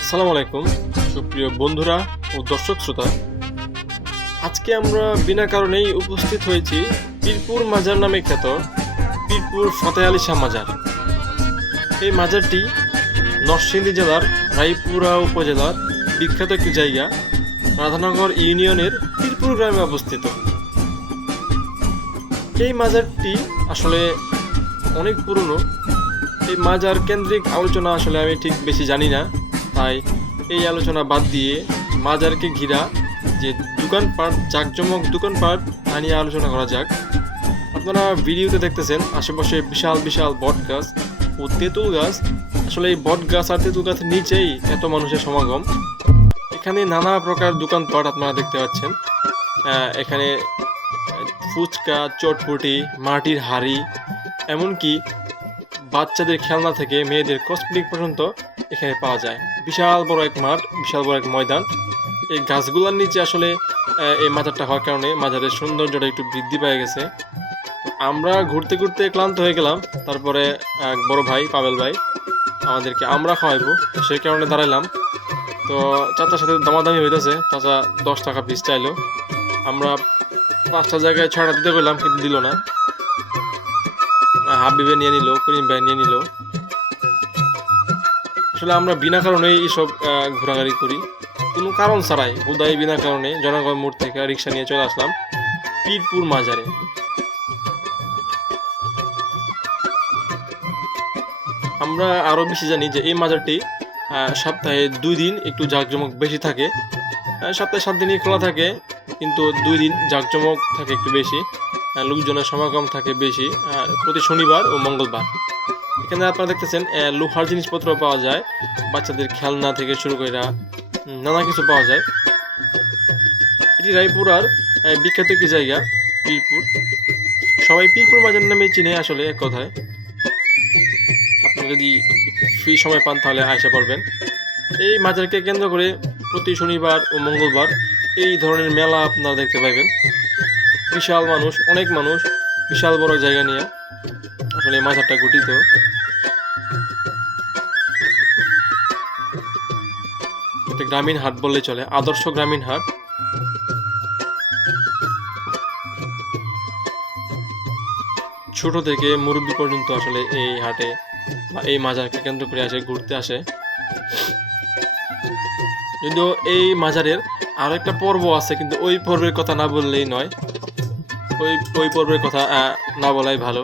আসসালামু আলাইকুম, সুপ্রিয় বন্ধুরা ও দর্শক শ্রোতা। আজকে আমরা বিনা কারণেই উপস্থিত হয়েছি পীরপুর মাজার নামে খ্যাত পীরপুর ফতে আলী শাহ মাজার। এই মাজারটি নরসিংদী জেলার রায়পুরা উপজেলার বিখ্যাত একটি জায়গা, রাধানগর ইউনিয়নের পীরপুর গ্রামে অবস্থিত। এই মাজারটি আসলে অনেক পুরনো এই মাজার কেন্দ্রিক আলোচনা আসলে আমি ঠিক বেশি জানি না। তাই এই আলোচনা বাদ দিয়ে মাজারকে ঘিরা যে দোকানপাট, জাকজমক দোকানপাট, তা নিয়ে আলোচনা করা যাক। আপনারা ভিডিওতে দেখতেছেন, আশেপাশে বিশাল বিশাল বট গাছ ও তেঁতুল গাছ। আসলে এই বট গাছ আর তেঁতুল গাছের নিচেই এত মানুষের সমাগম। এখানে নানা প্রকার দোকানপাট আপনারা দেখতে পাচ্ছেন। এখানে ফুচকা, চটপটি, মাটির হাড়ি, এমনকি বাচ্চাদের খেলনা থেকে মেয়েদের কসমেটিক পর্যন্ত এখানে পাওয়া যায়। বিশাল বড় এক মাঠ, বিশাল বড় এক ময়দান। এই গাছগুলোর নিচে আসলে এই মাজারটা হওয়ার কারণে মাজারের সৌন্দর্যটা একটু বৃদ্ধি পেয়ে গেছে। আমরা ঘুরতে ঘুরতে ক্লান্ত হয়ে গেলাম। তারপরে এক বড় ভাই, পাবেল ভাই, আমাদেরকে আমরা খাওয়াইবো। সেই কারণে দাঁড়াইলাম। তো চাচার সাথে দামাদামি হইতেছে। চাচা দশ টাকা পিস চাইলো। আমরা পাঁচটা জায়গায় ছয়টা দিতে গেলাম কিন্তু দিল না। হাবিবে নিয়ে নিল, করিম ভাই নিয়ে নিল। আসলে আমরা বিনা কারণে এইসব ঘোরাঘুরি করি। কোনো কারণ ছাড়াই, উদয় বিনা কারণে জনগণ মোড় থেকে রিক্সা নিয়ে চলে আসলাম পীরপুর মাজারে। আমরা আরও বেশি জানি যে এই মাজারটি সপ্তাহে দুই দিন একটু জাঁকজমক বেশি থাকে। সপ্তাহে সাত দিনই খোলা থাকে, কিন্তু দুই দিন জাঁকজমক থাকে একটু বেশি। লোকজনের সমাগম থাকে বেশি প্রতি শনিবার ও মঙ্গলবার। এখানে আপনারা দেখতেছেন লোহার জিনিসপত্র পাওয়া যায়, বাচ্চাদের খেলনা থেকে শুরু করে নানা কিছু পাওয়া যায়। এটি রায়পুরার বিখ্যাত একটি জায়গা, পীরপুর। সবাই পীরপুর মাজার নামে চিনে আসলে এক কথায়। আপনারা যদি ফ্রি সময় পান তাহলে আয়সা করবেন এই মাজারকে কেন্দ্র করে প্রতি শনিবার ও মঙ্গলবার এই ধরনের মেলা আপনারা দেখতে পাবেন বিশাল মানুষ, অনেক মানুষ, বিশাল বড় জায়গা নিয়ে। আসলে এই মাজারটা গঠিত। গ্রামীণ হাট বললে চলে, আদর্শ গ্রামীণ হাট। ছোট থেকে মুরব্বী পর্যন্ত আসলে এই হাটে বা এই মাজারকে কেন্দ্র করে আসে, ঘুরতে আসে। যদিও এই মাজারের আরও একটা পর্ব আছে, কিন্তু ওই পর্বের কথা না বললেই নয়। ওই ওই পর্বের কথা না বলাই ভালো।